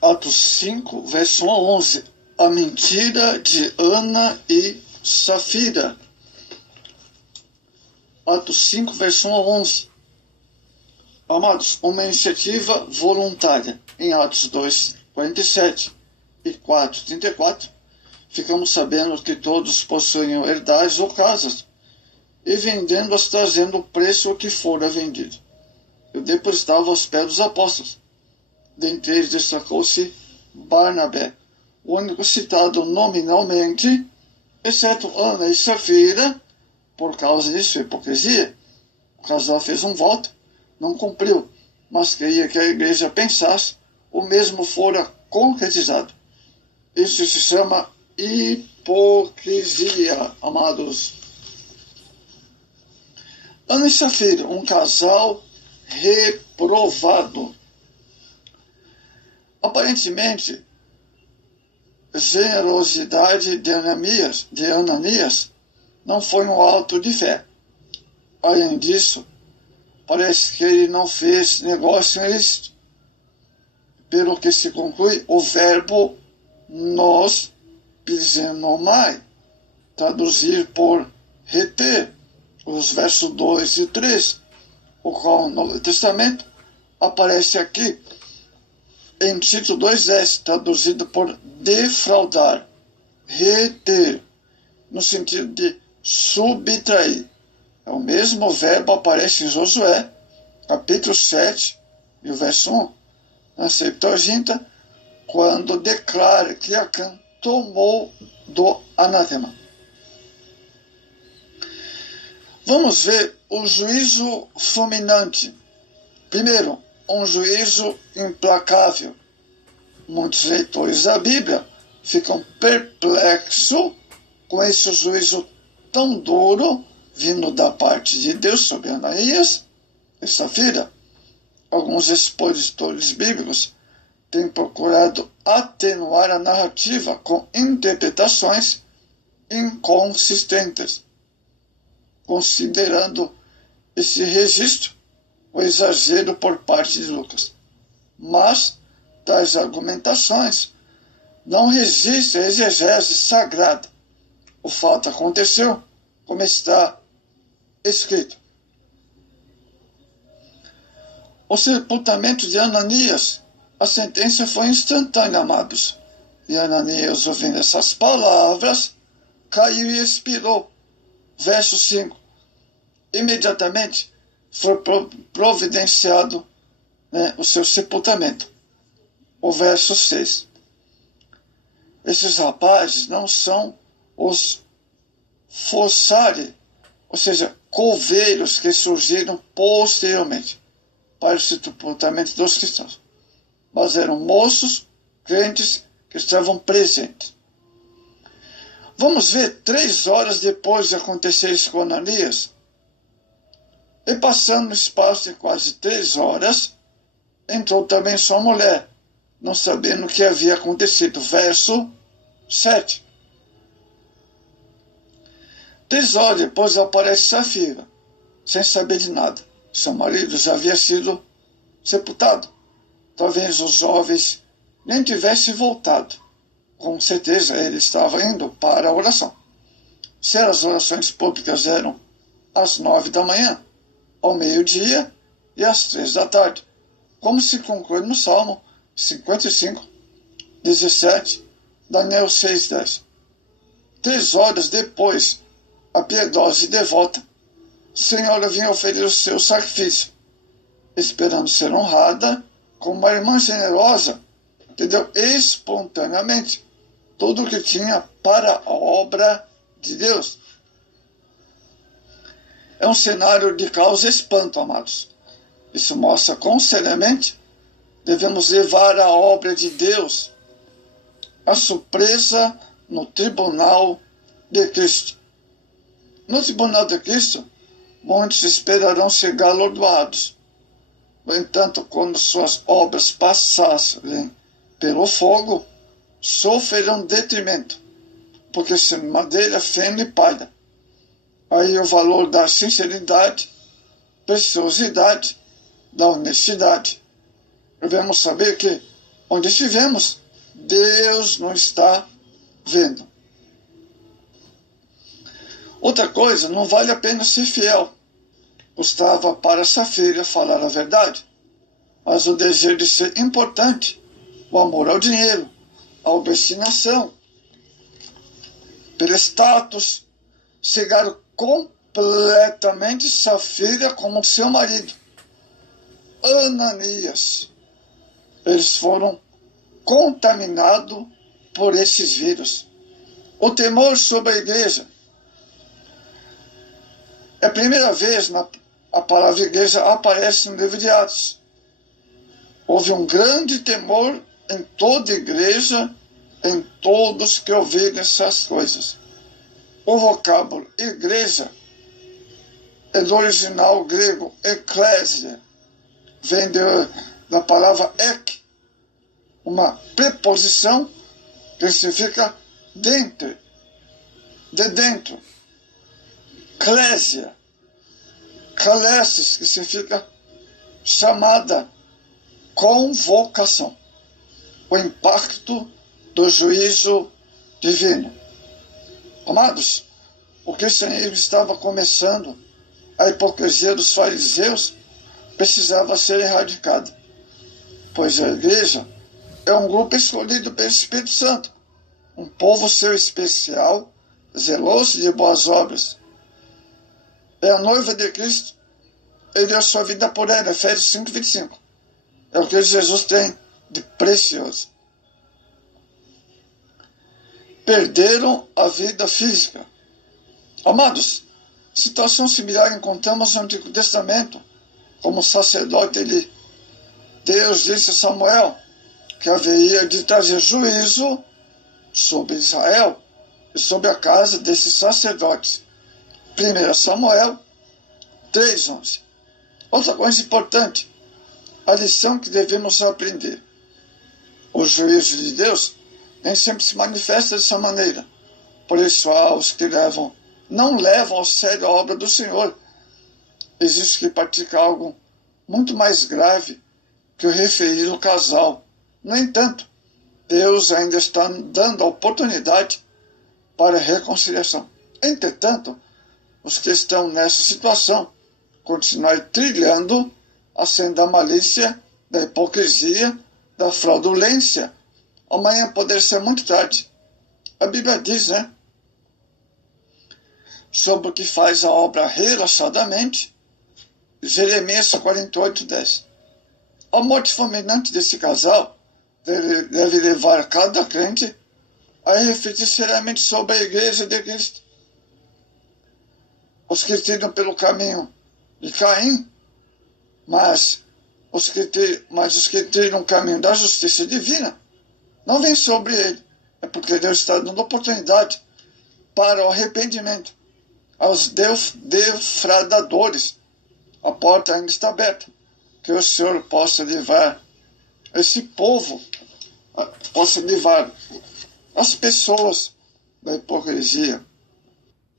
Atos 5, verso 11. A mentira de Ana e Safira. Atos 5, verso 11. Amados, uma iniciativa voluntária. Em Atos 2, 47 e 4, 34, ficamos sabendo que todos possuíam herdades ou casas, e vendendo-as, trazendo o preço que fora vendido. Eu depositava aos pés dos apóstolos. Dentre eles destacou-se Barnabé, o único citado nominalmente, exceto Ana e Safira, por causa de sua hipocrisia. O casal fez um voto, não cumpriu, mas queria que a igreja pensasse, o mesmo fora concretizado. Isso se chama hipocrisia, amados. Ana e Safira, um casal reprovado. Aparentemente, generosidade de Ananias não foi um ato de fé. Além disso, parece que ele não fez negócio ilícito. Pelo que se conclui o verbo nos pisenomai, traduzir por reter, os versos 2 e 3, o qual no Novo Testamento aparece aqui em Tito 2,10, traduzido por defraudar, reter, no sentido de subtrair. É o mesmo verbo aparece em Josué, capítulo 7, e o verso 1, na Septuaginta, quando declara que Acã tomou do anátema. Vamos ver o juízo fulminante. Primeiro, um juízo implacável. Muitos leitores da Bíblia ficam perplexos com esse juízo tão duro vindo da parte de Deus sobre Ananias e Safira. Alguns expositores bíblicos têm procurado atenuar a narrativa com interpretações inconsistentes, considerando esse registro o exagero por parte de Lucas. Mas tais argumentações não resistem à exegese sagrada. O fato aconteceu como está escrito. O sepultamento de Ananias, a sentença foi instantânea, amados. E Ananias, ouvindo essas palavras, caiu e expirou. Verso 5. Imediatamente foi providenciado o seu sepultamento. O verso 6. Esses rapazes não são os fossari, ou seja, coveiros que surgiram posteriormente para o sepultamento dos cristãos, mas eram moços, crentes que estavam presentes. Vamos ver 3 horas depois de acontecer isso com Ananias. E passando no espaço de quase 3 horas, entrou também sua mulher, não sabendo o que havia acontecido. Verso 7. 3 horas depois aparece Safira, sem saber de nada. Seu marido já havia sido sepultado. Talvez os jovens nem tivessem voltado. Com certeza ele estava indo para a oração. Se as orações públicas eram às 9 da manhã, ao meio-dia e às 3 da tarde, como se conclui no Salmo 55, 17, Daniel 6, 10. 3 horas depois, a piedosa e devota senhora vinha oferecer o seu sacrifício, esperando ser honrada como uma irmã generosa que deu espontaneamente tudo o que tinha para a obra de Deus. É um cenário de causa espanto, amados. Isso mostra quão seriamente devemos levar a obra de Deus à surpresa no tribunal de Cristo. No tribunal de Cristo, muitos esperarão ser galardoados. No entanto, quando suas obras passarem pelo fogo, sofrerão detrimento, porque se madeira, feno e palha. Aí o valor da sinceridade, preciosidade, da honestidade. Devemos saber que onde estivemos, Deus não está vendo. Outra coisa, não vale a pena ser fiel. Custava para Safira falar a verdade, mas o desejo de ser importante, o amor ao dinheiro, a obstinação, pelo status, cegaram completamente Safira como seu marido, Ananias. Eles foram contaminados por esses vírus. O temor sobre a igreja. É a primeira vez a palavra igreja aparece no livro de Atos. Houve um grande temor em toda a igreja, em todos que ouviram essas coisas. O vocábulo igreja é do original grego eclésia, vem da palavra ek, uma preposição que significa dentro, de dentro. Clésia, calesis, que significa chamada, convocação, o impacto do juízo divino. Amados, o cristianismo estava começando, a hipocrisia dos fariseus precisava ser erradicada, pois a igreja é um grupo escolhido pelo Espírito Santo, um povo seu especial, zeloso de boas obras. É a noiva de Cristo, ele deu sua vida por ela, Efésios 5:25. É o que Jesus tem de precioso. Perderam a vida física. Amados, situação similar encontramos no Antigo Testamento, como sacerdote ele. Deus disse a Samuel que haveria de trazer juízo sobre Israel e sobre a casa desses sacerdotes. 1 Samuel 3:11. Outra coisa importante, a lição que devemos aprender. O juízo de Deus nem sempre se manifesta dessa maneira. Por isso há os que não levam a sério a obra do Senhor. Existe que praticar algo muito mais grave que o referido casal. No entanto, Deus ainda está dando a oportunidade para a reconciliação. Entretanto, os que estão nessa situação continuar trilhando a senda da malícia, da hipocrisia, da fraudulência. Amanhã poder ser muito tarde. A Bíblia diz, sobre o que faz a obra relaxadamente, Jeremias 48:10. A morte fulminante desse casal deve levar cada crente a refletir seriamente sobre a igreja de Cristo. Os que trilham pelo caminho de Caim, mas os que trilham o caminho da justiça divina, não vem sobre ele. É porque Deus está dando oportunidade para o arrependimento. Aos defraudadores, a porta ainda está aberta. Que o Senhor possa livrar esse povo, possa livrar as pessoas da hipocrisia.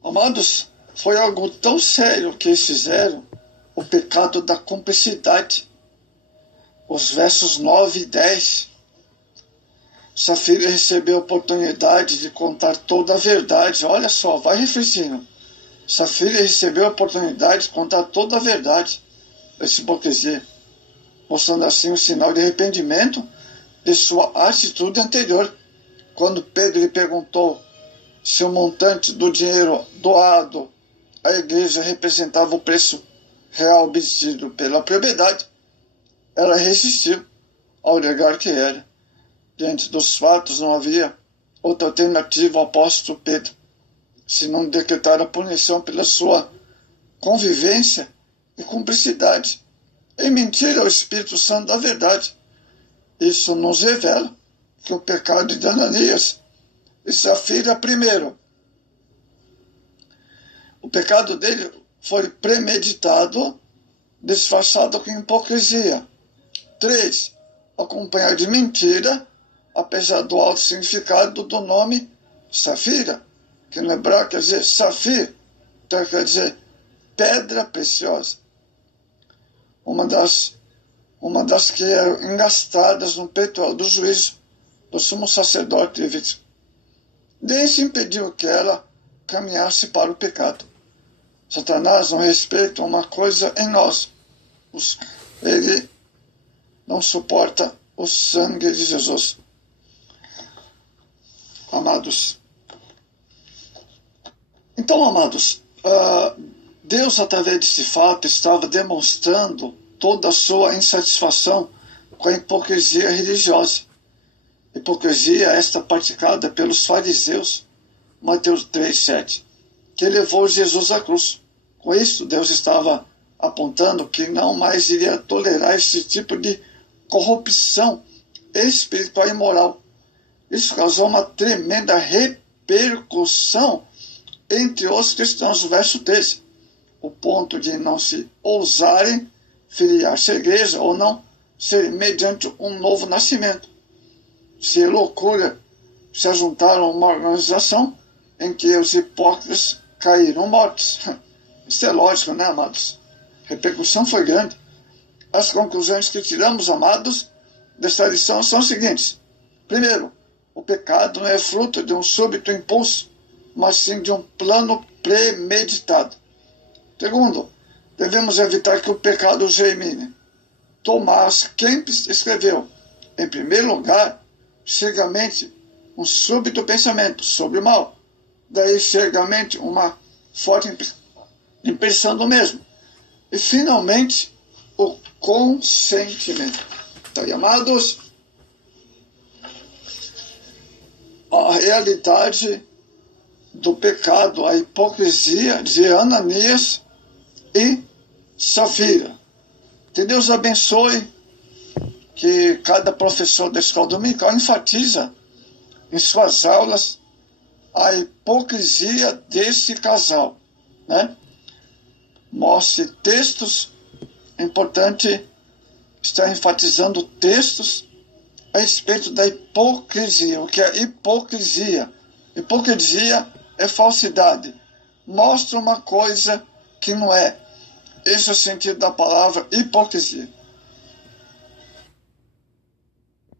Amados, foi algo tão sério que eles fizeram, o pecado da cumplicidade. Os versos 9 e 10. Safira recebeu a oportunidade de contar toda a verdade. Olha só, vai refletindo. Safira recebeu a oportunidade de contar toda a verdade dessa hipocrisia, mostrando assim um sinal de arrependimento de sua atitude anterior. Quando Pedro lhe perguntou se o montante do dinheiro doado à igreja representava o preço real obtido pela propriedade, ela resistiu ao negar que era. Diante dos fatos não havia outra alternativa ao apóstolo Pedro, se não decretar a punição pela sua convivência e cumplicidade em mentir ao Espírito Santo da verdade. Isso nos revela que o pecado de Ananias e Safira, primeiro, o pecado dele foi premeditado, disfarçado com hipocrisia. 3. Acompanhado de mentira, apesar do alto significado do nome Safira, que no hebraico quer dizer safir, então quer dizer pedra preciosa. Uma das uma das que eram engastadas no peitoral do juízo do sumo sacerdote Levítico. Isso impediu que ela caminhasse para o pecado. Satanás não respeita uma coisa em nós. Ele não suporta o sangue de Jesus. Amados. Então, amados, Deus, através desse fato, estava demonstrando toda a sua insatisfação com a hipocrisia religiosa. Hipocrisia esta praticada pelos fariseus, Mateus 3:7, que levou Jesus à cruz. Com isso, Deus estava apontando que não mais iria tolerar esse tipo de corrupção espiritual e moral. Isso causou uma tremenda repercussão entre os cristãos, verso 13, o ponto de não se ousarem filiar-se à igreja ou não ser mediante um novo nascimento. Se loucura se ajuntaram a uma organização em que os hipócritas caíram mortos. Isso é lógico, né, amados? A repercussão foi grande. As conclusões que tiramos, amados, desta lição são as seguintes. Primeiro, o pecado não é fruto de um súbito impulso, mas sim de um plano premeditado. Segundo, devemos evitar que o pecado germine. Thomas Kempis escreveu, em primeiro lugar, cegamente um súbito pensamento sobre o mal, daí cegamente uma forte impressão do mesmo, e finalmente o consentimento. Então, amados, a realidade do pecado, a hipocrisia de Ananias e Safira. Que Deus abençoe, que cada professor da escola dominical enfatiza em suas aulas a hipocrisia desse casal, né? Mostre textos, é importante estar enfatizando textos a respeito da hipocrisia. O que é hipocrisia? Hipocrisia é falsidade. Mostra uma coisa que não é. Esse é o sentido da palavra hipocrisia.